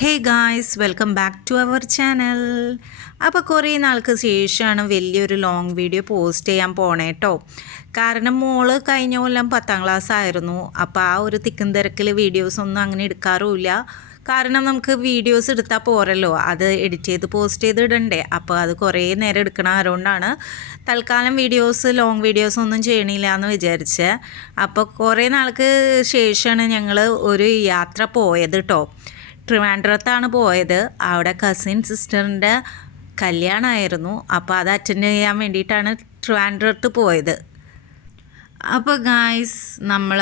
Hey guys welcome back to our channel. അപ്പോൾ കുറേ നാൾക്ക് ശേഷമാണ് വലിയൊരു ലോങ് വീഡിയോ പോസ്റ്റ് ചെയ്യാൻ പോണേ കേട്ടോ. കാരണം മോള് കഴിഞ്ഞ കൊല്ലം 10ാം ക്ലാസ് ആയിരുന്നു. അപ്പോൾ ആ ഒരു തിക്കും തിരക്കിൽ വീഡിയോസൊന്നും അങ്ങനെ എടുക്കാറുമില്ല. കാരണം നമുക്ക് വീഡിയോസ് എടുത്താൽ പോരല്ലോ, അത് എഡിറ്റ് ചെയ്ത് പോസ്റ്റ് ചെയ്ത് ഇടണ്ടേ. അപ്പോൾ അത് കുറേ നേരം എടുക്കണം. അതുകൊണ്ടാണ് തൽക്കാലം ലോങ് വീഡിയോസ് ഒന്നും ചെയ്യണില്ല എന്ന് വിചാരിച്ചത്. അപ്പോൾ കുറേ നാൾക്ക് ശേഷമാണ് ഞങ്ങൾ ഒരു യാത്ര പോയത് കേട്ടോ. ട്രിവാൻഡ്രത്താണ് പോയത്. അവിടെ കസിൻ സിസ്റ്ററിൻ്റെ കല്യാണമായിരുന്നു. അപ്പോൾ അത് അറ്റൻഡ് ചെയ്യാൻ വേണ്ടിയിട്ടാണ് ട്രിവാൻഡ്രത്ത് പോയത്. അപ്പോൾ ഗായ്സ് നമ്മൾ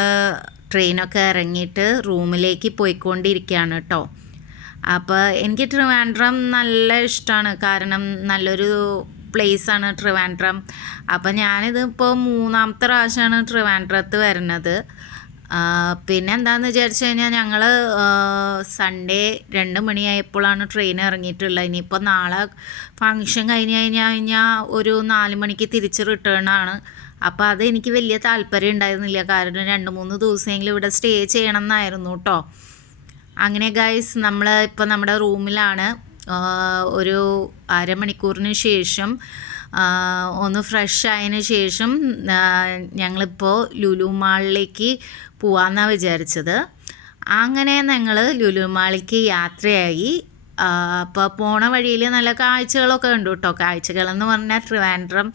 ട്രെയിനൊക്കെ ഇറങ്ങിയിട്ട് റൂമിലേക്ക് പോയിക്കൊണ്ടിരിക്കുകയാണ് കേട്ടോ. അപ്പോൾ എനിക്ക് ട്രിവാൻഡ്രം നല്ല ഇഷ്ടമാണ്. കാരണം നല്ലൊരു പ്ലേസാണ് ട്രിവാൻഡ്രം. അപ്പോൾ ഞാനിതിപ്പോൾ 3ാമത്തെ പ്രാവശ്യമാണ് ട്രിവാൻഡ്രത്ത് വരുന്നത്. പിന്നെ എന്താണെന്ന് വിചാരിച്ചു കഴിഞ്ഞാൽ ഞങ്ങൾ സൺഡേ 2 മണിയായപ്പോഴാണ് ട്രെയിൻ ഇറങ്ങിയിട്ടുള്ളത്. ഇനിയിപ്പോൾ നാളെ ഫങ്ഷൻ കഴിഞ്ഞാൽ ഒരു 4 മണിക്ക് തിരിച്ച് റിട്ടേണാണ്. അപ്പോൾ അത് എനിക്ക് വലിയ താല്പര്യം ഉണ്ടായിരുന്നില്ല. കാരണം 2-3 ദിവസമെങ്കിലും ഇവിടെ സ്റ്റേ ചെയ്യണം എന്നായിരുന്നു കേട്ടോ. അങ്ങനെ ഗൈസ് നമ്മൾ ഇപ്പോൾ നമ്മുടെ റൂമിലാണ്. ഒരു അരമണിക്കൂറിന് ശേഷം ഒന്ന് ഫ്രഷ് ആയതിന് ശേഷം ഞങ്ങളിപ്പോൾ ലുലു മാളിലേക്ക് പോകാമെന്നാണ് വിചാരിച്ചത്. അങ്ങനെ ഞങ്ങൾ ലുലു മാളിലേക്ക് യാത്രയായി. അപ്പോൾ പോണ വഴിയിൽ നല്ല കാഴ്ചകളൊക്കെ ഉണ്ട് കേട്ടോ. കാഴ്ചകളെന്ന് പറഞ്ഞാൽ ട്രിവാൻഡ്രം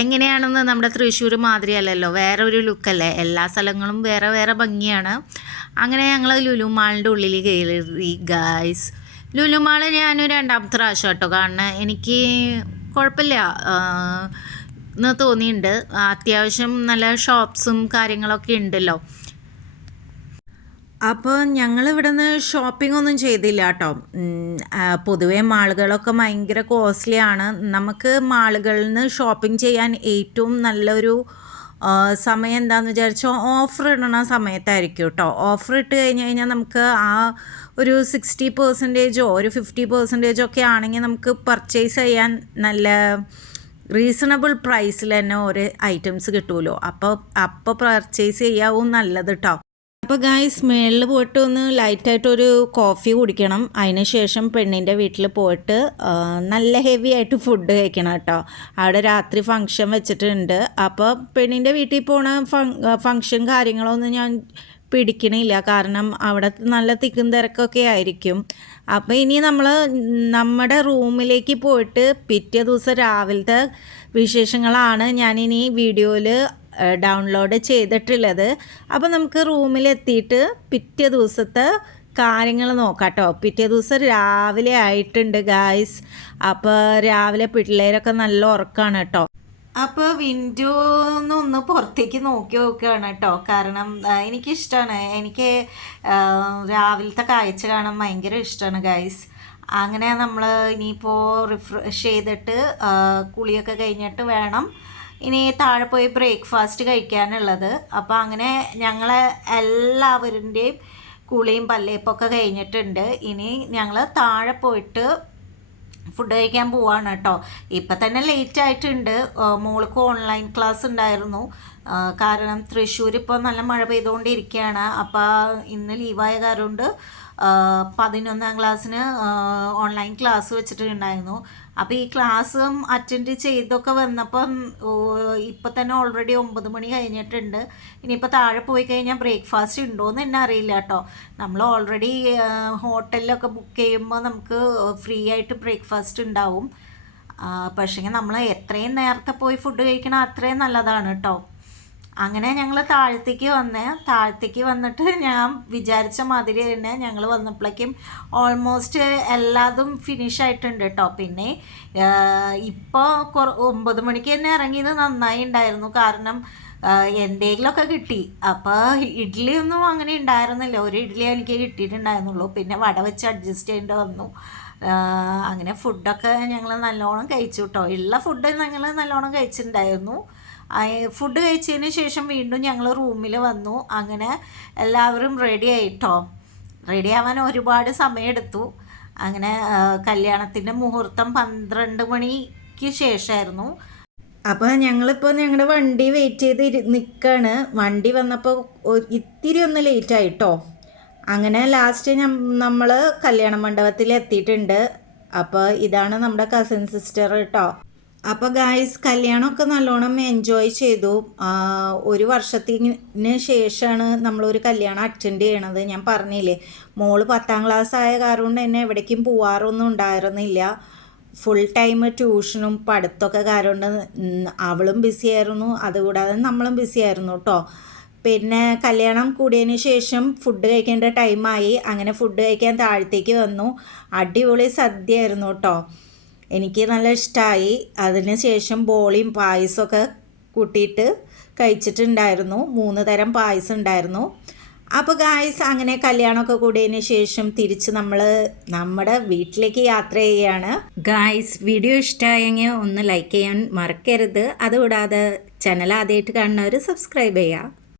എങ്ങനെയാണെന്ന് നമ്മുടെ തൃശ്ശൂർ മാതിരിയല്ലല്ലോ, വേറെ ഒരു ലുക്കല്ലേ. എല്ലാ സ്ഥലങ്ങളും വേറെ വേറെ ഭംഗിയാണ്. അങ്ങനെ ഞങ്ങൾ ലുലു മാളിൻ്റെ ഉള്ളിൽ കയറി ഗായ്സ്. ലുലു മാള് ഞാൻ 2ാമത്തെ പ്രാവശ്യം കേട്ടോ കാണുന്നത്. എനിക്ക് കുഴപ്പമില്ല എന്ന് തോന്നിയിട്ടുണ്ട്. അത്യാവശ്യം നല്ല ഷോപ്സും കാര്യങ്ങളൊക്കെ ഉണ്ടല്ലോ. അപ്പോൾ ഞങ്ങളിവിടെ നിന്ന് ഷോപ്പിംഗ് ഒന്നും ചെയ്തില്ല കേട്ടോ. പൊതുവേ മാളുകളൊക്കെ ഭയങ്കര കോസ്റ്റ്ലിയാണ്. നമുക്ക് മാളുകളിൽ നിന്ന് ഷോപ്പിംഗ് ചെയ്യാൻ ഏറ്റവും നല്ലൊരു സമയം എന്താണെന്ന് വിചാരിച്ചാൽ ഓഫർ ഇടണ സമയത്തായിരിക്കും കേട്ടോ. ഓഫർ ഇട്ട് കഴിഞ്ഞാൽ നമുക്ക് ആ ഒരു 60% ഒരു 50% ഒക്കെ ആണെങ്കിൽ നമുക്ക് പർച്ചേസ് ചെയ്യാൻ നല്ല റീസണബിൾ പ്രൈസിൽ തന്നെ ഒരു ഐറ്റംസ് കിട്ടുമല്ലോ. അപ്പോൾ പർച്ചേസ് ചെയ്യാവും നല്ലത് കേട്ടോ. അപ്പോൾ ഗായ്സ് മേളിൽ പോയിട്ട് ഒന്ന് ലൈറ്റായിട്ടൊരു കോഫി കുടിക്കണം. അതിന് ശേഷം പെണ്ണിൻ്റെ വീട്ടിൽ പോയിട്ട് നല്ല ഹെവി ആയിട്ട് ഫുഡ് കഴിക്കണം കേട്ടോ. അവിടെ രാത്രി ഫങ്ഷൻ വെച്ചിട്ടുണ്ട്. അപ്പോൾ പെണ്ണിൻ്റെ വീട്ടിൽ പോണ ഫങ്ഷൻ കാര്യങ്ങളൊന്നും ഞാൻ പിടിക്കണില്ല. കാരണം അവിടെ നല്ല തിക്കും തിരക്കൊക്കെ ആയിരിക്കും. അപ്പോൾ ഇനി നമ്മൾ നമ്മുടെ റൂമിലേക്ക് പോയിട്ട് പിറ്റേ ദിവസം രാവിലത്തെ വിശേഷങ്ങളാണ് ഞാനിനി വീഡിയോയിൽ ഡൗൺലോഡ് ചെയ്തിട്ടുള്ളത്. അപ്പോൾ നമുക്ക് റൂമിലെത്തിയിട്ട് പിറ്റേ ദിവസത്തെ കാര്യങ്ങൾ നോക്കാം കേട്ടോ. പിറ്റേ ദിവസം രാവിലെ ആയിട്ടുണ്ട് ഗായ്സ്. അപ്പോൾ രാവിലെ പിള്ളേരൊക്കെ നല്ല ഉറക്കമാണ് കേട്ടോ. അപ്പോൾ വിൻഡോന്നൊന്ന് പുറത്തേക്ക് നോക്കി നോക്കുകയാണ് കേട്ടോ. കാരണം എനിക്കിഷ്ടമാണ്. എനിക്ക് രാവിലത്തെ കാഴ്ച കാണാൻ ഭയങ്കര ഇഷ്ടമാണ് ഗൈസ്. അങ്ങനെ നമ്മൾ ഇനിയിപ്പോൾ റിഫ്രഷ് ചെയ്തിട്ട് കുളിയൊക്കെ കഴിഞ്ഞിട്ട് വേണം ഇനി താഴെ പോയി ബ്രേക്ക്ഫാസ്റ്റ് കഴിക്കാനുള്ളത്. അപ്പോൾ അങ്ങനെ ഞങ്ങളെ എല്ലാവരുടെയും കുളിയും പല്ലേപ്പൊക്കെ കഴിഞ്ഞിട്ടുണ്ട്. ഇനി ഞങ്ങൾ താഴെ പോയിട്ട് ഫുഡ് കഴിക്കാൻ പോവാണ് കേട്ടോ. ഇപ്പം തന്നെ ലേറ്റ് ആയിട്ടുണ്ട്. മോൾക്ക് ഓൺലൈൻ ക്ലാസ് ഉണ്ടായിരുന്നു. കാരണം തൃശ്ശൂർ ഇപ്പോൾ നല്ല മഴ പെയ്തുകൊണ്ടിരിക്കുകയാണ്. അപ്പോൾ ഇന്ന് ലീവായ കാരണം കൊണ്ട് 11ാം ക്ലാസ്സിന് ഓൺലൈൻ ക്ലാസ് വെച്ചിട്ടുണ്ടായിരുന്നു. അപ്പോൾ ഈ ക്ലാസ്സും അറ്റൻഡ് ചെയ്തൊക്കെ വന്നപ്പം ഇപ്പം തന്നെ ഓൾറെഡി 9 മണി കഴിഞ്ഞിട്ടുണ്ട്. ഇനിയിപ്പോൾ താഴെ പോയി കഴിഞ്ഞാൽ ബ്രേക്ക്ഫാസ്റ്റ് ഉണ്ടോയെന്ന് തന്നെ അറിയില്ല കേട്ടോ. നമ്മൾ ഓൾറെഡി ഹോട്ടലിലൊക്കെ ബുക്ക് ചെയ്യുമ്പോൾ നമുക്ക് ഫ്രീ ആയിട്ട് ബ്രേക്ക്ഫാസ്റ്റ് ഉണ്ടാവും. പക്ഷേ നമ്മൾ എത്രയും നേരത്തെ പോയി ഫുഡ് കഴിക്കണം അത്രയും നല്ലതാണ് കേട്ടോ. അങ്ങനെ ഞങ്ങൾ താഴത്തേക്ക് വന്നിട്ട് ഞാൻ വിചാരിച്ച മാതിരി തന്നെ ഞങ്ങൾ വന്നപ്പോഴേക്കും ഓൾമോസ്റ്റ് എല്ലാതും ഫിനിഷ് ആയിട്ടുണ്ട് കേട്ടോ. പിന്നെ ഇപ്പോൾ 9 മണിക്ക് തന്നെ ഇറങ്ങിയത് നന്നായി ഉണ്ടായിരുന്നു. കാരണം എന്തെങ്കിലുമൊക്കെ കിട്ടി. അപ്പോൾ ഇഡ്ഡലിയൊന്നും അങ്ങനെ ഉണ്ടായിരുന്നില്ല. ഒരു ഇഡ്ഡലി എനിക്ക് കിട്ടിയിട്ടുണ്ടായിരുന്നുള്ളൂ. പിന്നെ വട വെച്ച് അഡ്ജസ്റ്റ് ചെയ്യേണ്ടി വന്നു. അങ്ങനെ ഫുഡൊക്കെ ഞങ്ങൾ നല്ലോണം കഴിച്ചു കേട്ടോ. ഉള്ള ഫുഡ് ഞങ്ങൾ നല്ലോണം കഴിച്ചിട്ടുണ്ടായിരുന്നു. ഫുഡ് കഴിച്ചതിന് ശേഷം വീണ്ടും ഞങ്ങൾ റൂമിൽ വന്നു. അങ്ങനെ എല്ലാവരും റെഡി ആയിട്ടോ. റെഡി ആവാൻ ഒരുപാട് സമയമെടുത്തു. അങ്ങനെ കല്യാണത്തിൻ്റെ മുഹൂർത്തം 12 മണിക്ക് ശേഷമായിരുന്നു. അപ്പോൾ ഞങ്ങളിപ്പോൾ ഞങ്ങളുടെ വണ്ടി വെയിറ്റ് ചെയ്ത് നിൽക്കുകയാണ്. വണ്ടി വന്നപ്പോൾ ഇത്തിരി ഒന്ന് ലേറ്റായിട്ടോ. അങ്ങനെ ലാസ്റ്റ് നമ്മൾ കല്യാണ മണ്ഡപത്തിൽ എത്തിയിട്ടുണ്ട്. അപ്പോൾ ഇതാണ് നമ്മുടെ കസിൻ സിസ്റ്റർ കേട്ടോ. അപ്പോൾ ഗായ്സ് കല്യാണമൊക്കെ നല്ലോണം എൻജോയ് ചെയ്തു. ഒരു വർഷത്തിന് ശേഷമാണ് നമ്മളൊരു കല്യാണം അറ്റൻഡ് ചെയ്യണത്. ഞാൻ പറഞ്ഞില്ലേ, മോള് 10ാം ക്ലാസ് ആയ കാരണം തന്നെ എവിടേക്കും പോവാറൊന്നും ഉണ്ടായിരുന്നില്ല. ഫുൾ ടൈം ട്യൂഷനും പഠിത്തമൊക്കെ കാരണം അവളും ബിസി ആയിരുന്നു, അതുകൂടാതെ നമ്മളും ബിസി ആയിരുന്നു കേട്ടോ. പിന്നെ കല്യാണം കൂടിയതിന് ശേഷം ഫുഡ് കഴിക്കേണ്ട ടൈമായി. അങ്ങനെ ഫുഡ് കഴിക്കാൻ താഴത്തേക്ക് വന്നു. അടിപൊളി സദ്യ ആയിരുന്നു കേട്ടോ, എനിക്ക് നല്ല ഇഷ്ടമായി. അതിന് ശേഷം ബോളിയും പായസമൊക്കെ കൂട്ടിയിട്ട് കഴിച്ചിട്ടുണ്ടായിരുന്നു. 3 തരം പായസം ഉണ്ടായിരുന്നു. അപ്പോൾ ഗായ്സ് അങ്ങനെ കല്യാണമൊക്കെ കൂടിയതിന് ശേഷം തിരിച്ച് നമ്മൾ നമ്മുടെ വീട്ടിലേക്ക് യാത്ര ചെയ്യുകയാണ്. ഗായ്സ് വീഡിയോ ഇഷ്ടമായെങ്കിൽ ഒന്ന് ലൈക്ക് ചെയ്യാൻ മറക്കരുത്. അതുകൂടാതെ ചാനൽ ആദ്യമായിട്ട് കാണുന്നവർ സബ്സ്ക്രൈബ് ചെയ്യുക.